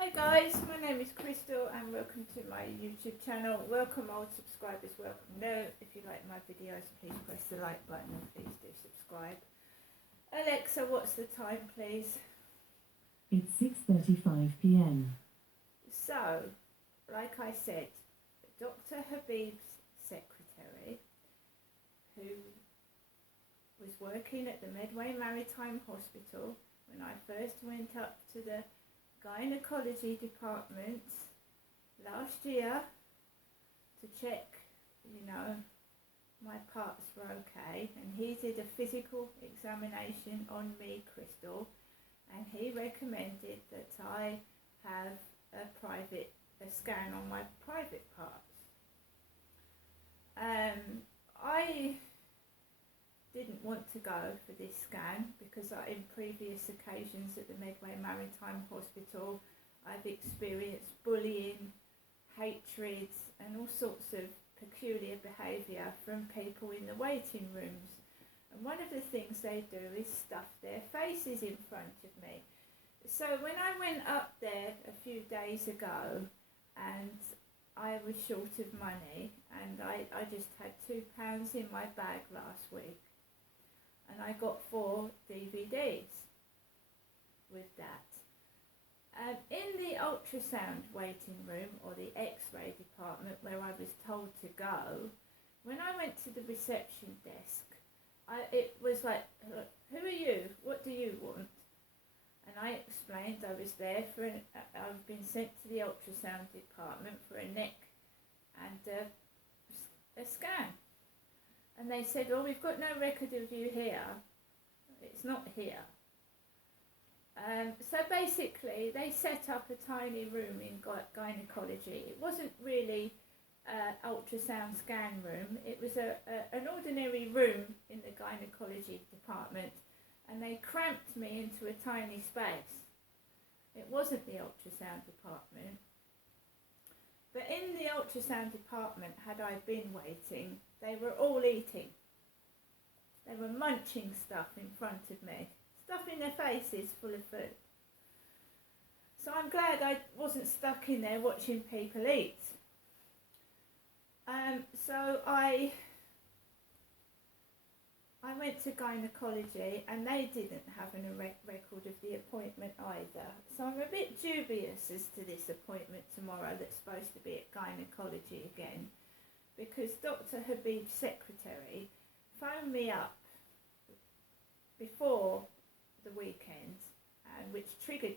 Hi guys, my name is Crystal and welcome to my YouTube channel. Welcome old subscribers, welcome new. If you like my videos, please press the like button and please do subscribe. Alexa, what's the time please? It's 6:35 p.m. So, like I said, Dr. Habib's secretary, who was working at the Medway Maritime Hospital when I first went up to the gynecology department last year to check, my parts were okay, and he did a physical examination on me, Crystal, and he recommended that I have a scan on my private parts. I didn't want to go for this scan because in previous occasions at the Medway Maritime Hospital I've experienced bullying, hatred and all sorts of peculiar behaviour from people in the waiting rooms, and one of the things they do is stuff their faces in front of me. So when I went up there a few days ago and I was short of money and I just had £2 in my bag last week, and I got 4 DVDs with that. In the ultrasound waiting room, or the X-ray department where I was told to go, when I went to the reception desk, it was like, who are you? What do you want? And I explained I was there I've been sent to the ultrasound department for a neck and a scan. And they said, well, we've got no record of you here. It's not here. So basically, they set up a tiny room in gynecology. It wasn't really an ultrasound scan room. It was an ordinary room in the gynecology department. And they cramped me into a tiny space. It wasn't the ultrasound department. But in the ultrasound department, had I been waiting, they were all eating. They were munching stuff in front of me, stuffing their faces full of food. So I'm glad I wasn't stuck in there watching people eat. So I went to gynecology and they didn't have a record of the appointment either. So I'm a bit dubious as to this appointment tomorrow that's supposed to be at gynecology again, because Dr. Habib's secretary phoned me up before the weekend, which triggered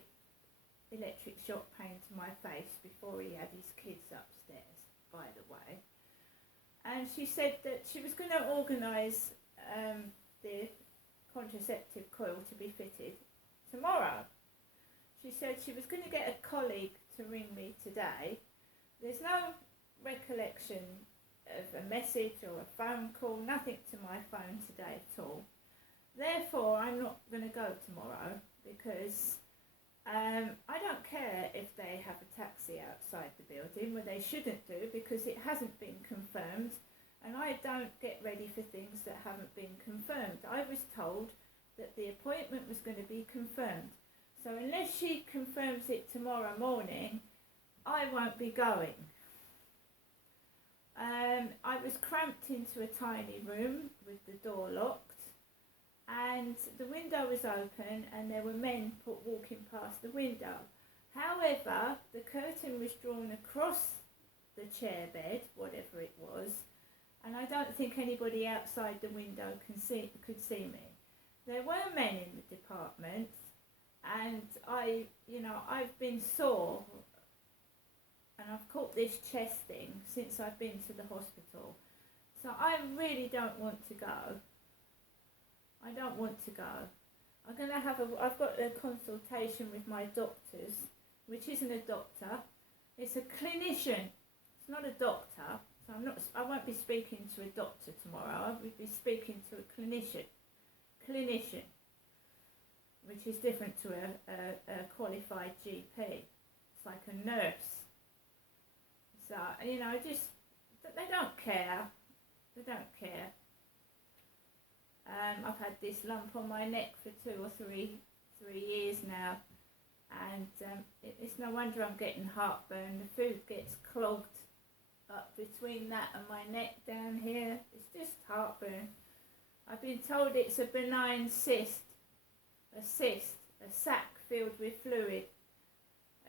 electric shock pain to my face before he had his kids upstairs, by the way. And she said that she was going to organise the contraceptive coil to be fitted tomorrow. She said she was going to get a colleague to ring me today. There's no recollection of a message or a phone call, nothing to my phone today at all. Therefore, I'm not going to go tomorrow because I don't care if they have a taxi outside the building, where they shouldn't do because it hasn't been confirmed, and I don't get ready for things that haven't been confirmed. I was told that the appointment was going to be confirmed. So unless she confirms it tomorrow morning, I won't be going. I was cramped into a tiny room with the door locked, and the window was open and there were men walking past the window. However, the curtain was drawn across the chair bed, whatever it was, and I don't think anybody outside the window could see me. There were men in the department, and I've been sore, and I've caught this chest thing since I've been to the hospital. So I really don't want to go. I don't want to go. I've got a consultation with my doctors, which isn't a doctor. It's a clinician. It's not a doctor. So I won't be speaking to a doctor tomorrow. I will be speaking to a clinician, which is different to a qualified GP. It's like a nurse. So, they don't care. They don't care. I've had this lump on my neck for 2 or 3 years now, and it's no wonder I'm getting heartburn. The food gets clogged up between that and my neck down here. It's just heartburn. I've been told it's a benign cyst, a sac filled with fluid,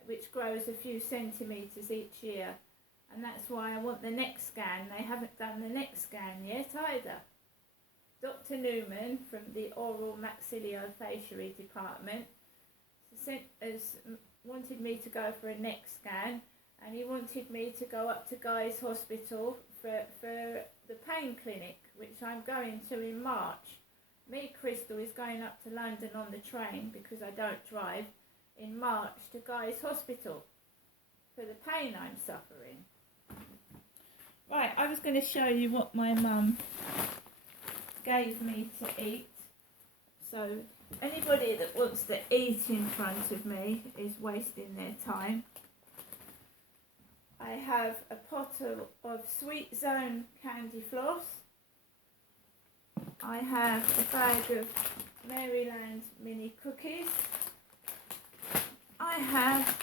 which grows a few centimetres each year, and that's why I want the next scan. They haven't done the next scan yet either. Dr. Newman from the oral maxillofacial department has wanted me to go for a neck scan, and he wanted me to go up to Guy's Hospital for the pain clinic, which I'm going to in March. Me, Crystal, is going up to London on the train because I don't drive in March to Guy's Hospital for the pain I'm suffering. Right, I was going to show you what my mum gave me to eat. So anybody that wants to eat in front of me is wasting their time. I have a pot of Sweet Zone candy floss. I have a bag of Maryland mini cookies. I have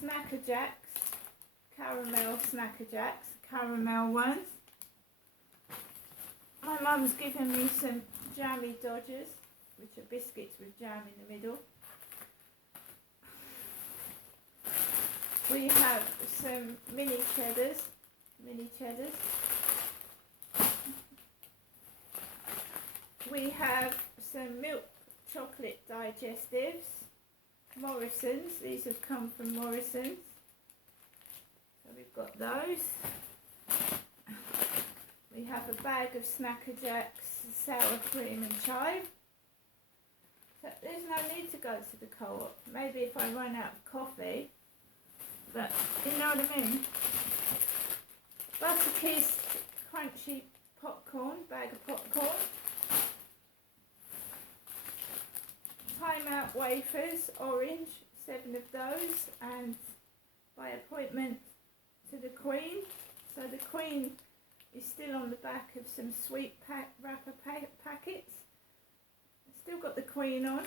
Snacker Jacks, caramel Snacker Jacks, caramel ones. My mum's given me some jammy Dodgers, which are biscuits with jam in the middle. We have some mini cheddars. We have some milk chocolate digestives, Morrison's. These have come from Morrison's. So we've got those. We have a bag of Snacker Jacks sour cream and chive. So there's no need to go to the co-op. Maybe if I run out of coffee, but you know what I mean. Butter Kissed crunchy popcorn, bag of popcorn. Time Out wafers, orange, 7 of those, and by appointment to the Queen. So the Queen is still on the back of some sweet wrapper packets. Still got the Queen on.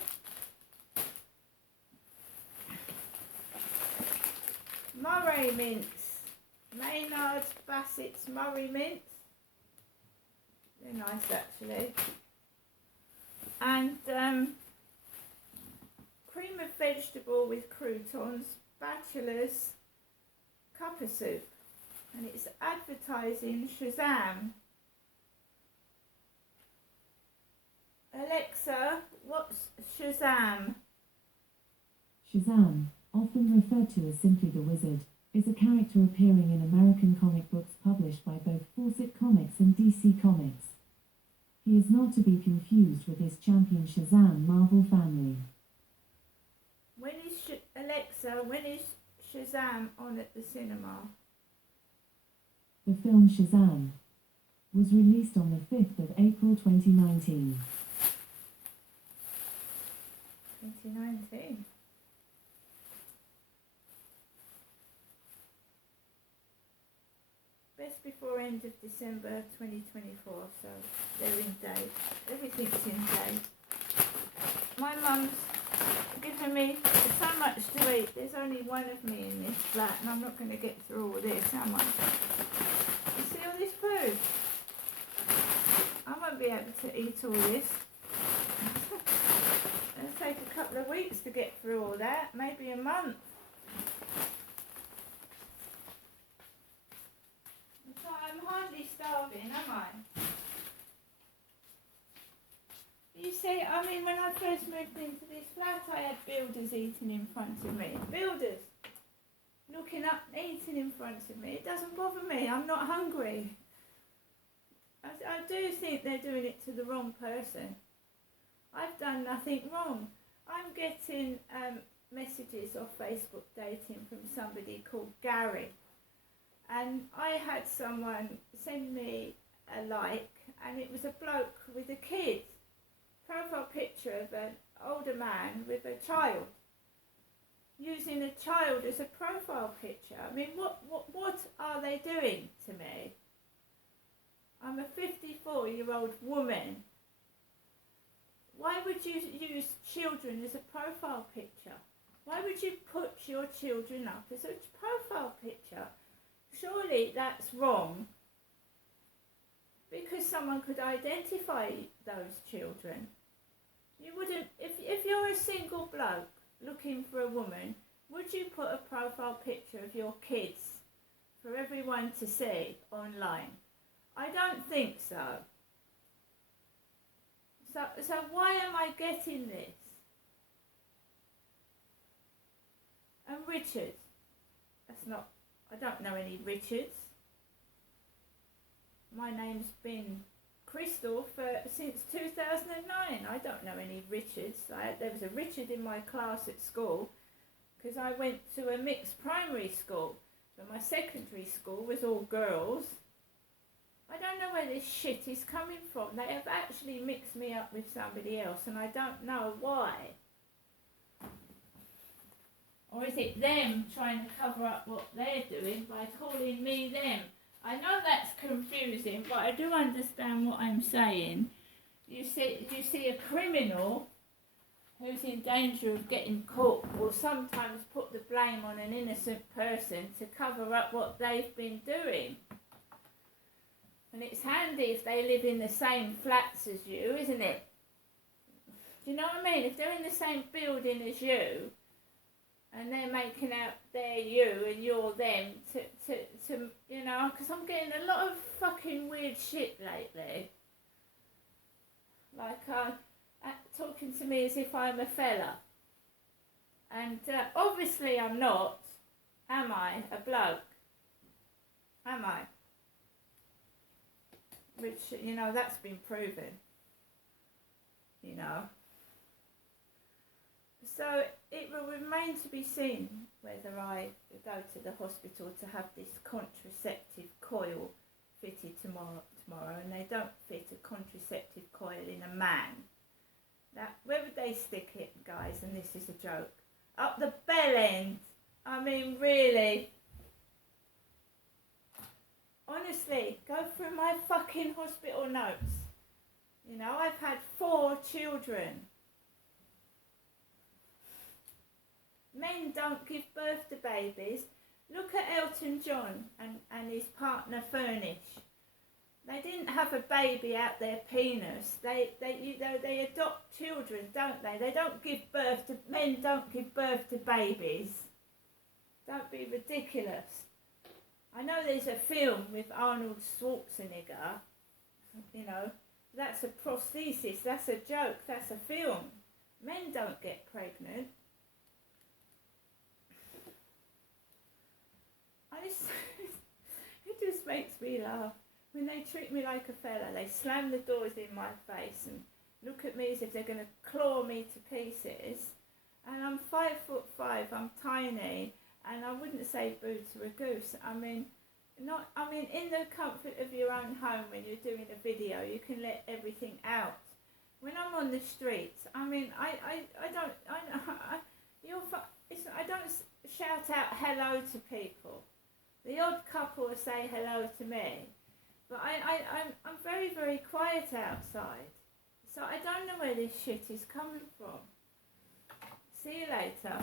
Murray mints, Maynard Bassett's Murray mints. They're nice actually. And cream of vegetable with croutons, Bachelor's cup of soup. And it's advertising Shazam. Alexa, what's Shazam? Shazam, often referred to as simply the Wizard, is a character appearing in American comic books published by both Fawcett Comics and DC Comics. He is not to be confused with his champion Shazam Marvel family. Alexa, when is Shazam on at the cinema? The film Shazam was released on the 5th of April 2019. 2019. Best before end of December 2024, so they're in date. Everything's in date. My mum's given me so much to eat. There's only one of me in this flat, and I'm not going to get through all this, am I? You see all this food? I won't be able to eat all this. It'll take a couple of weeks to get through all that, maybe a month. So I'm hardly starving, am I? You see, I mean, when I first moved into this flat, I had builders eating in front of me. Builders looking up, eating in front of me. It doesn't bother me. I'm not hungry. I do think they're doing it to the wrong person. I've done nothing wrong. I'm getting messages off Facebook dating from somebody called Gary. And I had someone send me a like, and it was a bloke with a kid. Profile picture of an older man with a child, using a child as a profile picture. I mean, what are they doing to me? I'm a 54-year-old woman. Why would you use children as a profile picture? Why would you put your children up as a profile picture? Surely that's wrong, because someone could identify those children. You wouldn't, if you're a single bloke looking for a woman, would you put a profile picture of your kids for everyone to see online? I don't think so. So why am I getting this? And Richard, that's not, I don't know any Richards. My name's been Crystal since 2009. I don't know any Richards. There was a Richard in my class at school because I went to a mixed primary school. So my secondary school was all girls. I don't know where this shit is coming from. They have actually mixed me up with somebody else and I don't know why. Or is it them trying to cover up what they're doing by calling me them? I know that's confusing, but I do understand what I'm saying. You see a criminal who's in danger of getting caught will sometimes put the blame on an innocent person to cover up what they've been doing. And it's handy if they live in the same flats as you, isn't it? Do you know what I mean? If they're in the same building as you, and they're making out they're you and you're them to you know, because I'm getting a lot of fucking weird shit lately. Like, talking to me as if I'm a fella. And obviously I'm not. Am I? A bloke? Am I? Which, you know, that's been proven. You know. So it will remain to be seen whether I go to the hospital to have this contraceptive coil fitted tomorrow, and they don't fit a contraceptive coil in a man. That, where would they stick it, guys? And this is a joke. Up the bell end. I mean, really. Honestly, go through my fucking hospital notes. You know, I've had 4 children. Men don't give birth to babies. Look at Elton John and his partner Furnish. They didn't have a baby out their penis. They adopt children, don't they? They don't give birth to, men don't give birth to babies. Don't be ridiculous. I know there's a film with Arnold Schwarzenegger, you know, that's a prosthesis, that's a joke, that's a film. Men don't get pregnant. It just makes me laugh. When they treat me like a fella, they slam the doors in my face and look at me as if they're going to claw me to pieces. And I'm 5'5", I'm tiny, and I wouldn't say boo to a goose. I mean, in the comfort of your own home when you're doing a video, you can let everything out. When I'm on the streets, I mean, I don't shout out hello to people. The odd couple will say hello to me, but I'm very, very quiet outside. So I don't know where this shit is coming from. See you later.